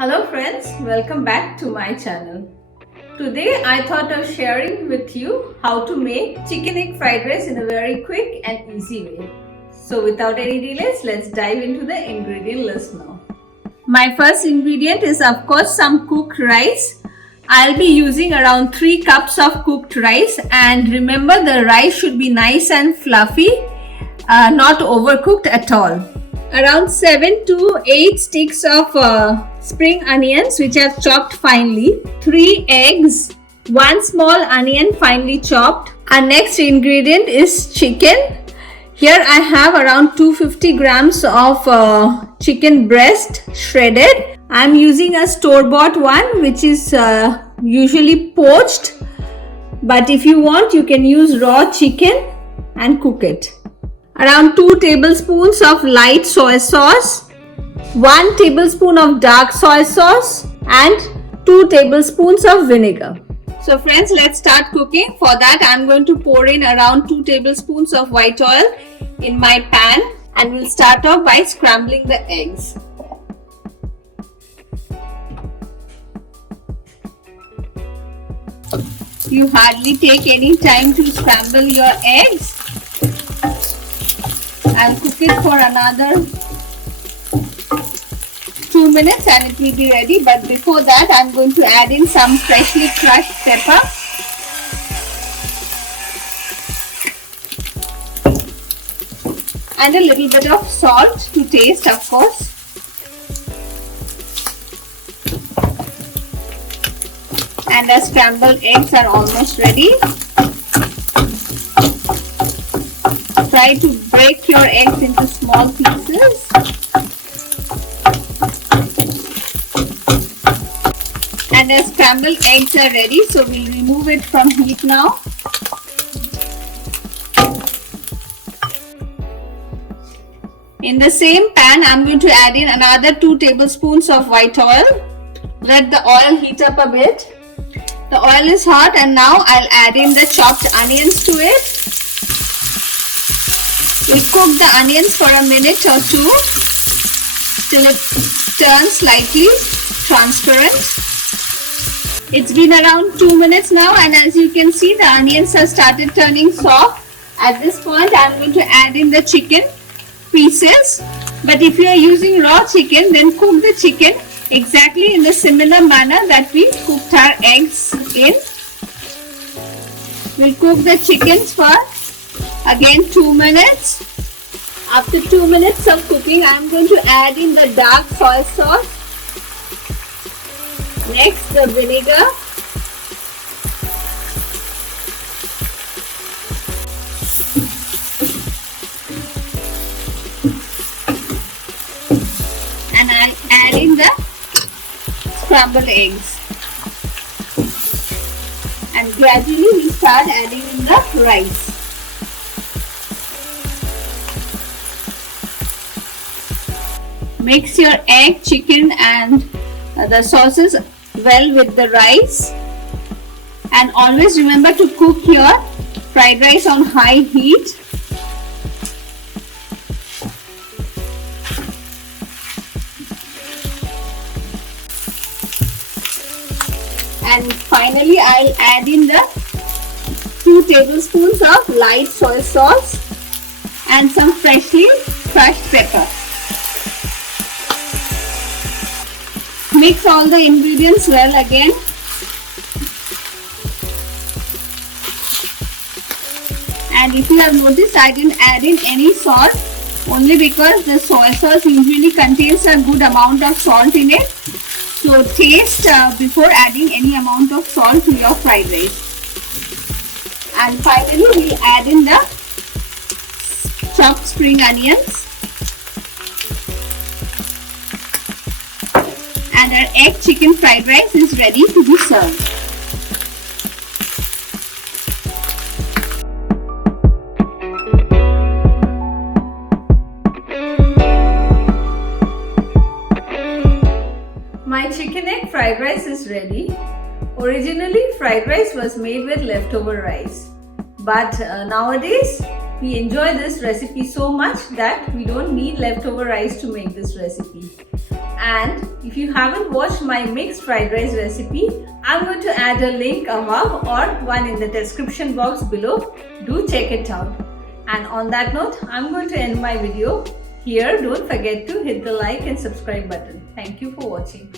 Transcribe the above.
Hello friends, welcome back to my channel. Today I thought of sharing with you how to make chicken egg fried rice in a very quick and easy way. So without any delays, let's dive into the ingredient list now. My first ingredient is of course some cooked rice. I'll be using around 3 cups of cooked rice, and remember the rice should be nice and fluffy, not overcooked at all. Around 7 to 8 sticks of spring onions which I've chopped finely, 3 eggs, 1 small onion finely chopped. Our next ingredient is chicken. Here I have around 250 grams of chicken breast shredded. I'm using a store-bought one which is usually poached, but if you want you can use raw chicken and cook it. Around 2 tablespoons of light soy sauce, 1 tablespoon of dark soy sauce and 2 tablespoons of vinegar. So friends, let's start cooking. For that I'm going to pour in around 2 tablespoons of white oil in my pan, and we'll start off by scrambling the eggs. You hardly take any time to scramble your eggs. I'll cook it for another 2 minutes and it will be ready. But before that, I'm going to add in some freshly crushed pepper. And a little bit of salt to taste, of course. And the scrambled eggs are almost ready. Try to break your eggs into small pieces. And the scrambled eggs are ready, so we'll remove it from heat now. In the same pan, I'm going to add in another 2 tablespoons of white oil. Let the oil heat up a bit. The oil is hot, and now I'll add in the chopped onions to it. We'll cook the onions for a minute or two till it turns slightly transparent. It's been around 2 minutes now, and as you can see, the onions have started turning soft. At this point, I'm going to add in the chicken pieces. But if you are using raw chicken, then cook the chicken exactly in the similar manner that we cooked our eggs in. We'll cook the chickens for again 2 minutes. After 2 minutes of cooking, I'm going to add in the dark soy sauce. Next, the vinegar. And I'll add in the scrambled eggs. And gradually we start adding in the rice. Mix your egg, chicken and the sauces well with the rice. And always remember to cook your fried rice on high heat. And finally, I'll add in the 2 tablespoons of light soy sauce and some freshly crushed pepper. Mix all the ingredients well again. And if you have noticed, I didn't add in any salt, only because the soy sauce usually contains a good amount of salt in it. So taste before adding any amount of salt to your fried rice. And finally, we'll add in the chopped spring onions. And our egg chicken fried rice is ready to be served. My chicken egg fried rice is ready. Originally, fried rice was made with leftover rice. But nowadays, We enjoy this recipe so much that we don't need leftover rice to make this recipe. And if you haven't watched my mixed fried rice recipe, I'm going to add a link above or one in the description box below. Do check it out. And on that note, I'm going to end my video here. Don't forget to hit the like and subscribe button. Thank you for watching.